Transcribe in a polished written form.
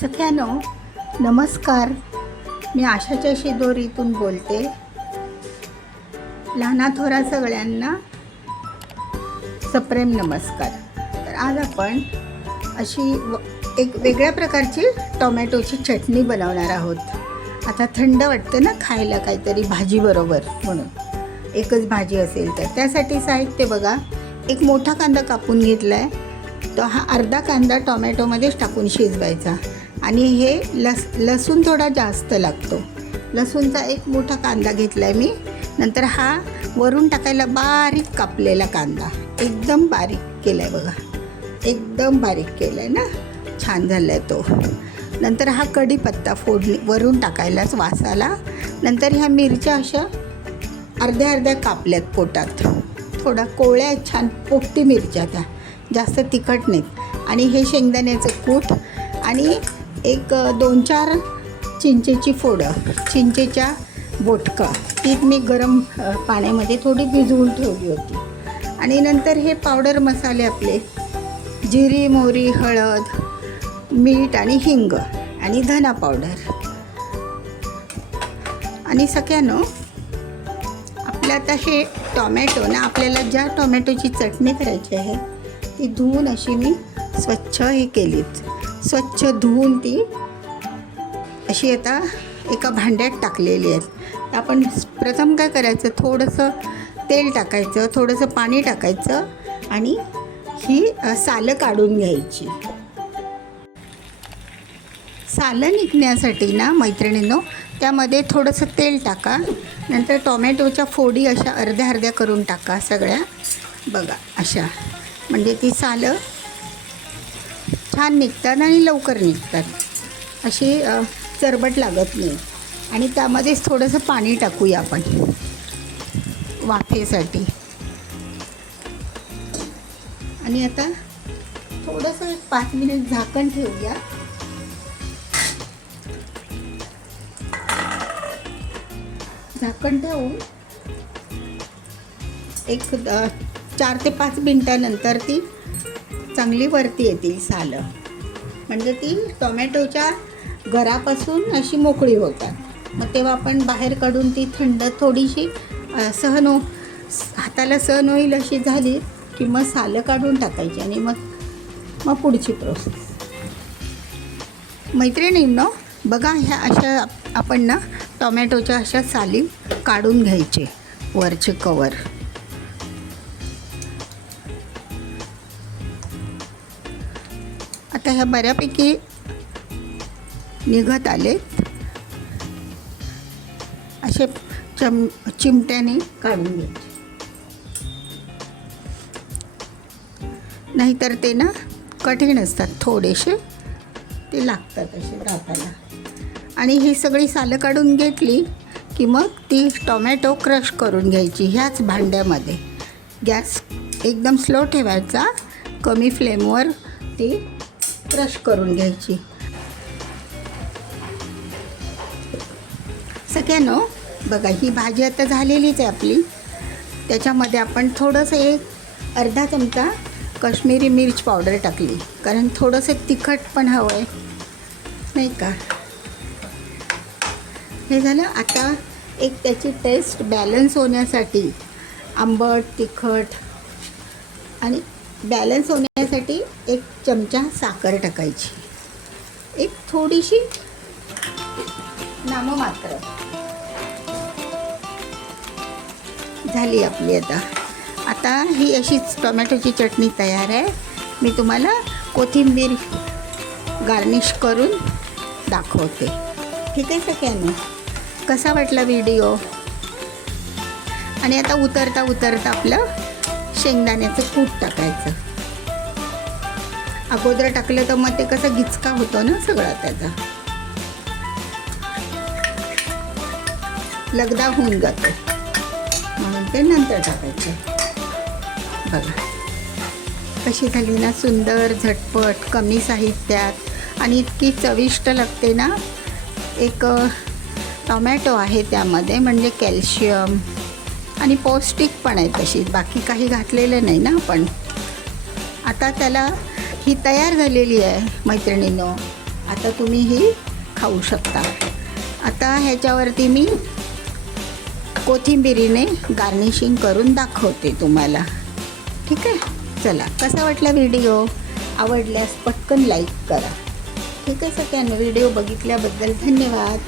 सगळ्यांनो नमस्कार. मी आशाच्या शिदोरीतून बोलते. लहाना थोरा सगळ्यांना सप्रेम नमस्कार. तर आज आपण अशी एक वेगळ्या प्रकारची टोमॅटोची चटणी बनवणार आहोत. आता थंड वाटतं ना खायला काहीतरी भाजी बरोबर, म्हणून एकच भाजी असेल तर त्यासाठी साहित्य बघा. एक मोठा कांदा कापून घेतला आहे. तो हा अर्धा कांदा टोमॅटोमध्येच टाकून शिजवायचा. आणि हे लसूण थोडा जास्त लागतो. लसूणचा एक मोठा कांदा घेतला आहे मी. नंतर हा वरून टाकायला बारीक कापलेला कांदा, एकदम बारीक केला आहे बघा, एकदम बारीक केला आहे ना, छान झाला आहे तो. नंतर हा कढीपत्ता फोडणी वरून टाकायलाच वासाला. नंतर ह्या मिरच्या अशा अर्ध्या अर्ध्या कापल्यात पोटात, थोडा कोवळ्या छान पोपटी मिरच्या, त्या जास्त तिखट नाहीत. आणि हे शेंगदाण्याचं कूट आणि एक 2-4 चिंचेची फोडं, चिंचेच्या बोटकं, ती मी गरम पाण्यामध्ये थोडी भिजवून ठेवली होती. आणि नंतर हे पावडर मसाले आपले, जिरी, मोहरी, हळद, मीठ आणि हिंग आणि धना पावडर. आणि सगळ्यांनो आपलं आता हे टोमॅटो ना, आपल्याला ज्या टोमॅटोची चटणी करायची आहे ती धुवून अशी मी स्वच्छ हे केलीत, स्वच्छ धुवून ती अशी आता एका भांड्यात टाकलेली आहेत. आपण प्रथम काय करायचं, थोडंसं तेल टाकायचं, थोडंसं पाणी टाकायचं आणि ही सालं काढून घ्यायची. सालं निघण्यासाठी ना मैत्रिणींनो, त्यामध्ये थोडंसं तेल टाका. नंतर टोमॅटोच्या फोडी अशा अर्ध्या अर्ध्या करून टाका सगळ्या बघा अशा, म्हणजे ती सालं छान निघतात आणि लवकर निघतात, अशी चरबट लागत नाही. आणि त्यामध्येच थोडंसं पाणी टाकूया आपण वाफेसाठी. आणि आता थोडंसं 5 मिनिट झाकण ठेवूया. झाकण ठेवून एक 4 ते 5 मिनटानंतर ती चांगली वरती येतील सालं, म्हणजे ती टोमॅटोच्या गरापासून अशी मोकळी होतात. मग तेव्हा आपण बाहेर काढून ती थंड थोडीशी हाताला सहन होईल अशी झाली की मग सालं काढून टाकायची. आणि मग पुढची प्रोसेस. मैत्रिणींनो बघा, ह्या अशा आपण ना टोमॅटोच्या अशा साली काढून घ्यायचे वरचे कवर. आता ह्या बऱ्यापैकी निघत आले, असे चिमट्याने काढून घ्यायचे, नाहीतर ते ना कठीण असतात, थोडेसे ते लागतात असे दाताला. आणि ही सगळी सालं काढून घेतली की मग ती टोमॅटो क्रश करून घ्यायची ह्याच भांड्यामध्ये. गॅस एकदम स्लो ठेवायचा, कमी फ्लेमवर ती क्रश करून घ्यायची. सगळ्यांनो बघा, ही भाजी आता झालेलीच आहे आपली. त्याच्यामध्ये आपण थोडंसं एक अर्धा चमचा काश्मीरी मिर्च पावडर टाकली, कारण थोडंसं तिखट पण हवं आहे नाही का. हे झालं. आता एक त्याची टेस्ट बॅलन्स होण्यासाठी, आंबट तिखट आणि बॅलन्स होण्यासाठी 1 चमचा साखर टाकायची, एक थोडीशी नाममात्र. झाली आपली आता ही अशीच टोमॅटोची चटणी तयार आहे. मी तुम्हाला कोथिंबीर गार्निश करून दाखवते. ठीक आहे सगळ्यांना, कसा वाटला व्हिडिओ. आणि आता उतरता उतरता आपलं शेंगदाण्याचं कूट टाकायचं. अगोदर टाकलं तर मग ते कसं गिचका होतो ना सगळा, त्याचा लगदा होऊन जातो, म्हणून ते नंतर टाकायचं. बघा कशी झाली ना, सुंदर, झटपट, कमी साहित्यात आणि इतकी चविष्ट लागते ना. एक टोमॅटो आहे त्यामध्ये, म्हणजे कॅल्शियम आणि पौष्टिक पण आहे. तशी बाकी काही घातलेलं नाही ना आपण. आता त्याला ही तयार झालेली आहे मैत्रिणींनो. आता तुम्ही ही खाऊ शकता. आता ह्याच्यावरती मी कोथिंबिरीने गार्निशिंग करून दाखवते तुम्हाला. ठीक आहे, चला. कसा वाटला व्हिडिओ? आवडल्यास पटकन लाईक करा. ठीक आहे सगळ्यांना. व्हिडिओ बघितल्याबद्दल धन्यवाद.